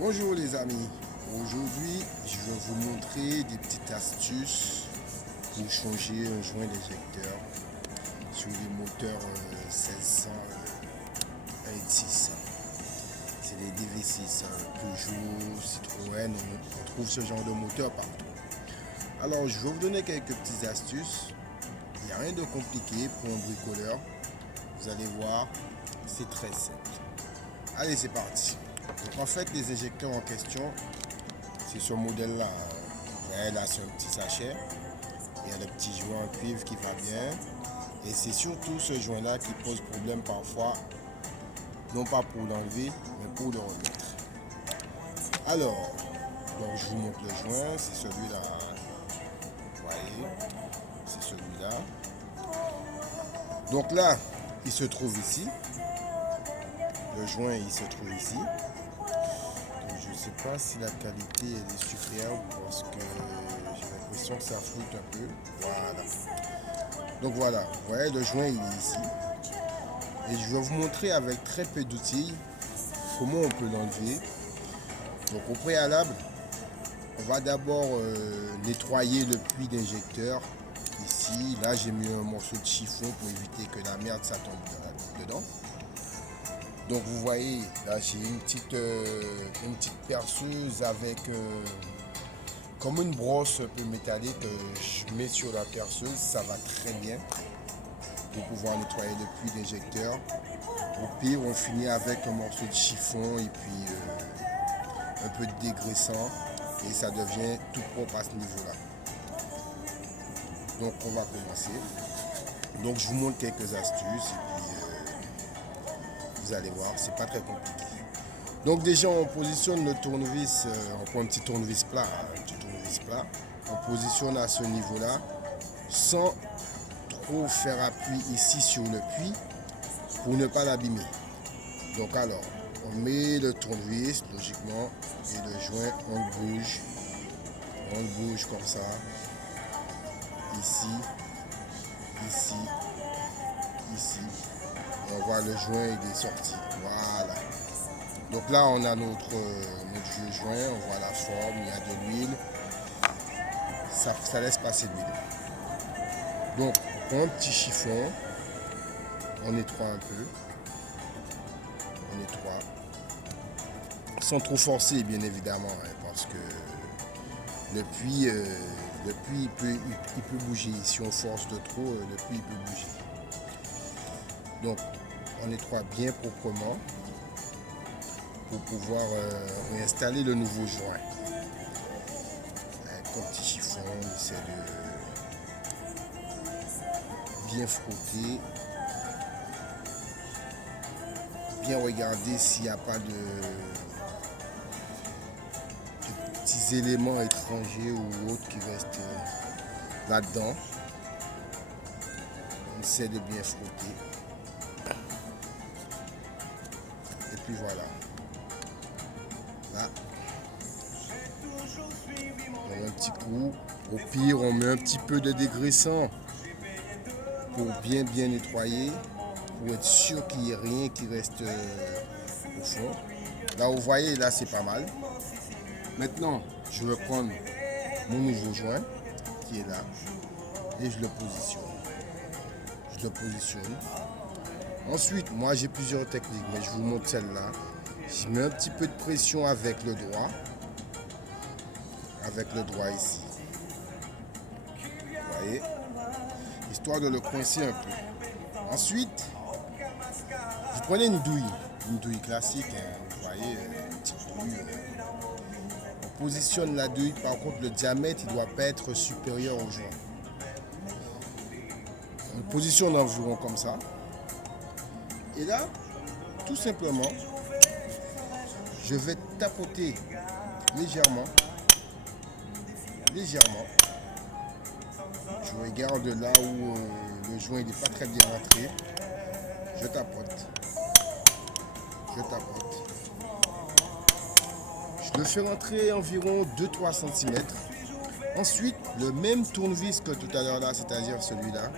Bonjour les amis, aujourd'hui je vais vous montrer des petites astuces pour changer un joint d'éjecteur sur les moteurs 1600 1.6. C'est les DV6, Peugeot, Citroën, on trouve ce genre de moteur partout. Alors je vais vous donner quelques petites astuces, il n'y a rien de compliqué pour un bricoleur, vous allez voir, c'est très simple. Allez, c'est parti. Donc en fait, les éjecteurs en question, c'est ce modèle-là. Vous voyez, là, c'est un petit sachet. Il y a le petit joint en cuivre qui va bien. Et c'est surtout ce joint-là qui pose problème parfois, non pas pour l'enlever, mais pour le remettre. Alors, donc je vous montre le joint, c'est celui-là. Vous voyez, c'est celui-là. Donc là, il se trouve ici. Le joint, il se trouve ici. Donc, je ne sais pas si la qualité elle est superbe parce que j'ai l'impression que ça floute un peu. Voilà. Donc voilà, vous voyez, le joint, il est ici. Et je vais vous montrer avec très peu d'outils comment on peut l'enlever. Donc au préalable, on va d'abord nettoyer le puits d'injecteur. Ici, là, j'ai mis un morceau de chiffon pour éviter que la merde ça tombe dedans. Donc vous voyez, là j'ai une petite perceuse avec comme une brosse un peu métallique que je mets sur la perceuse, ça va très bien pour pouvoir nettoyer le puits d'injecteur. Au pire, on finit avec un morceau de chiffon et puis un peu de dégraissant et ça devient tout propre à ce niveau-là. Donc on va commencer. Donc je vous montre quelques astuces et puis vous allez voir, c'est pas très compliqué. Donc déjà on positionne le tournevis, on prend un petit tournevis plat, on positionne à ce niveau-là sans trop faire appui ici sur le puits pour ne pas l'abîmer. Donc alors, on met le tournevis logiquement et le joint on le bouge comme ça, ici, ici, ici. On voit le joint il est sorti, voilà. Donc là on a notre vieux joint, on voit la forme, il y a de l'huile, ça laisse passer l'huile. Donc on prend un petit chiffon, on nettoie un peu, sans trop forcer bien évidemment, hein, parce que le puits il peut bouger, si on force de trop, le puits il peut bouger. Donc on nettoie bien proprement pour pouvoir réinstaller le nouveau joint. Avec un petit chiffon, on essaie de bien frotter, bien regarder s'il n'y a pas de petits éléments étrangers ou autres qui restent là-dedans. On essaie de bien frotter. Et puis voilà. Là, on met un petit coup. Au pire, on met un petit peu de dégraissant pour bien nettoyer, pour être sûr qu'il n'y ait rien qui reste au fond. Là, vous voyez, là, c'est pas mal. Maintenant, je vais prendre mon nouveau joint qui est là et je le positionne. Ensuite, moi, j'ai plusieurs techniques, mais je vous montre celle-là. Je mets un petit peu de pression avec le doigt ici. Vous voyez, histoire de le coincer un peu. Ensuite, vous prenez une douille classique, hein, vous voyez, une petite douille. On positionne la douille, par contre, le diamètre, il ne doit pas être supérieur au joint. On positionne environ comme ça. Et là, tout simplement, je vais tapoter légèrement. Je regarde là où le joint n'est pas très bien rentré. Je tapote. Je le fais rentrer environ 2-3 cm. Ensuite, le même tournevis que tout à l'heure là, c'est-à-dire celui-là.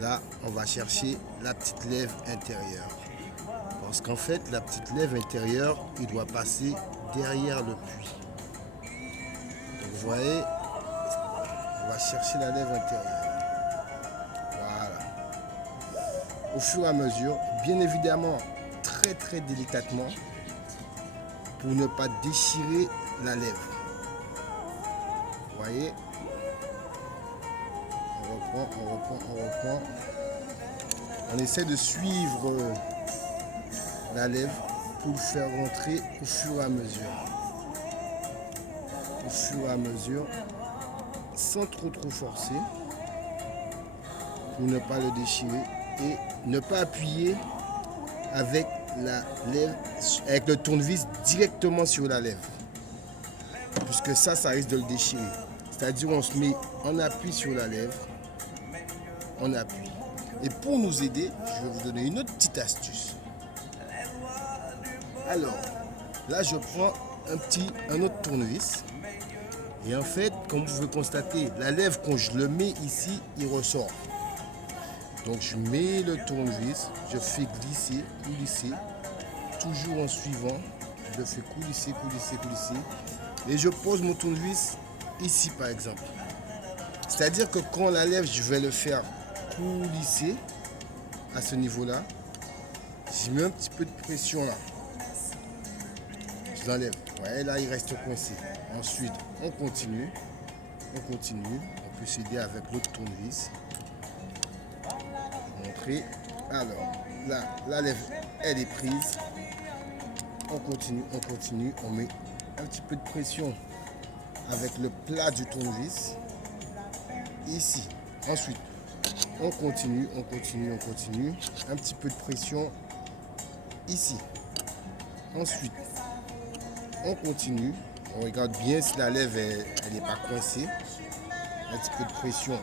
Là, on va chercher la petite lèvre intérieure. Parce qu'en fait, la petite lèvre intérieure, il doit passer derrière le puits. Donc, vous voyez, on va chercher la lèvre intérieure. Voilà. Au fur et à mesure, bien évidemment, très délicatement, pour ne pas déchirer la lèvre. Vous voyez, on reprend. On essaie de suivre la lèvre pour le faire rentrer au fur et à mesure. Au fur et à mesure, sans trop forcer, pour ne pas le déchirer et ne pas appuyer avec la lèvre, avec le tournevis directement sur la lèvre, puisque ça risque de le déchirer. C'est-à-dire on se met en appui sur la lèvre, on appuie. Et pour nous aider, je vais vous donner une autre petite astuce. Alors, là je prends un autre tournevis. Et en fait, comme vous pouvez constater, la lèvre, quand je le mets ici, il ressort. Donc je mets le tournevis, je fais glisser, coulisser, toujours en suivant. Je le fais coulisser. Et je pose mon tournevis ici par exemple. C'est-à-dire que quand la lèvre, je vais le faire coulisser à ce niveau-là, je mets un petit peu de pression là. Je l'enlève. Ouais, là il reste coincé. Ensuite, on continue. On peut s'aider avec l'autre tournevis. Montrer. Alors, là, la lèvre, elle est prise. On continue. On met un petit peu de pression avec le plat du tournevis. Ici. Ensuite, on continue. Un petit peu de pression ici. Ensuite, on continue. On regarde bien si la lèvre elle n'est pas coincée. Un petit peu de pression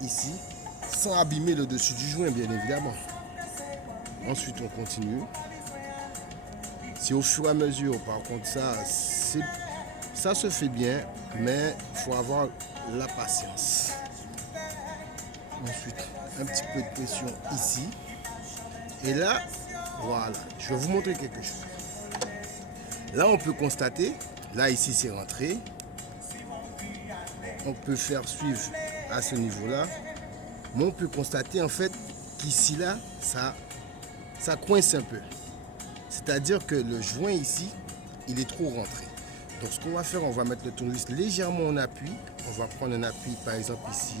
ici, sans abîmer le dessus du joint, bien évidemment. Ensuite, on continue. C'est au fur et à mesure. Par contre, ça se fait bien, mais il faut avoir la patience. Ensuite, un petit peu de pression ici. Et là, voilà, je vais vous montrer quelque chose. Là, on peut constater, là, ici, c'est rentré. On peut faire suivre à ce niveau-là. Mais on peut constater, en fait, qu'ici, là, ça coince un peu. C'est-à-dire que le joint ici, il est trop rentré. Donc, ce qu'on va faire, on va mettre le tournevis légèrement en appui. On va prendre un appui, par exemple, ici.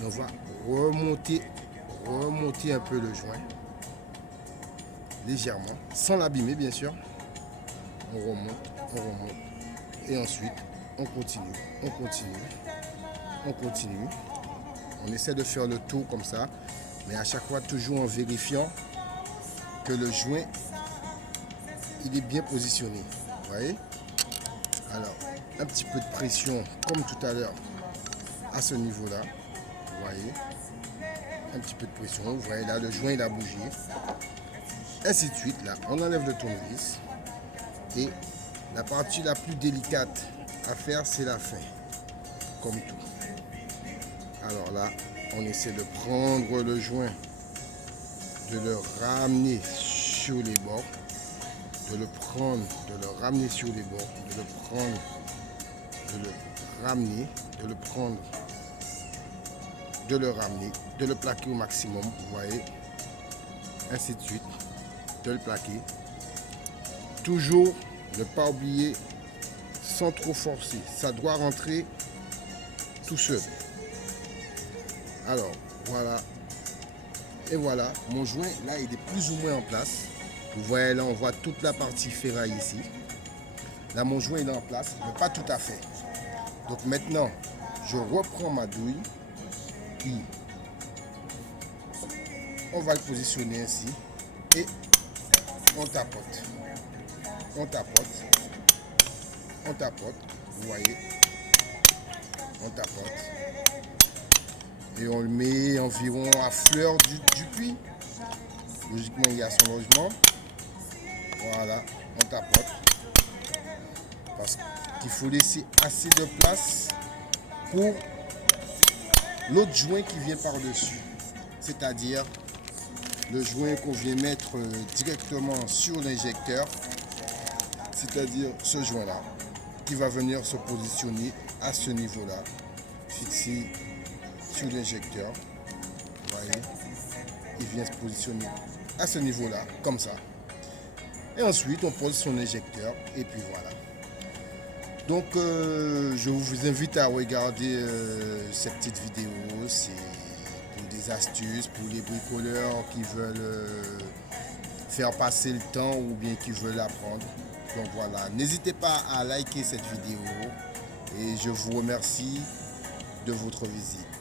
Et on va remonter un peu le joint. Légèrement, sans l'abîmer, bien sûr. On remonte. Et ensuite, on continue. On essaie de faire le tour comme ça. Mais à chaque fois, toujours en vérifiant que le joint, il est bien positionné. Vous voyez? Alors, un petit peu de pression, comme tout à l'heure, à ce niveau-là. Vous voyez? Un petit peu de pression. Vous voyez là, le joint, il a bougé. Ainsi de suite. Là, on enlève le tournevis. Et la partie la plus délicate à faire, c'est la fin. Comme tout. Alors là, on essaie de prendre le joint, de le ramener sur les bords, de le ramener, de le plaquer au maximum, vous voyez, ainsi de suite, de le plaquer. Toujours ne pas oublier, sans trop forcer, ça doit rentrer tout seul. Alors, voilà. Et voilà, mon joint, là, il est plus ou moins en place. Vous voyez, là, on voit toute la partie ferraille ici. Là, mon joint, il est en place, mais pas tout à fait. Donc maintenant, je reprends ma douille. Puis, on va le positionner ainsi. Et on tapote. Vous voyez. On tapote. Et on le met environ à fleur du puits. Logiquement, il y a son logement. Voilà, on tapote. Parce qu'il faut laisser assez de place pour l'autre joint qui vient par-dessus. C'est-à-dire le joint qu'on vient mettre directement sur l'injecteur. c'est-à-dire ce joint-là, qui va venir se positionner à ce niveau-là, fixé sur l'injecteur. Vous voyez, il vient se positionner à ce niveau-là, comme ça. Et ensuite, on pose son injecteur, et puis voilà. Donc, je vous invite à regarder cette petite vidéo. C'est pour des astuces, pour les bricoleurs qui veulent faire passer le temps ou bien qui veulent apprendre. Donc voilà, n'hésitez pas à liker cette vidéo et je vous remercie de votre visite.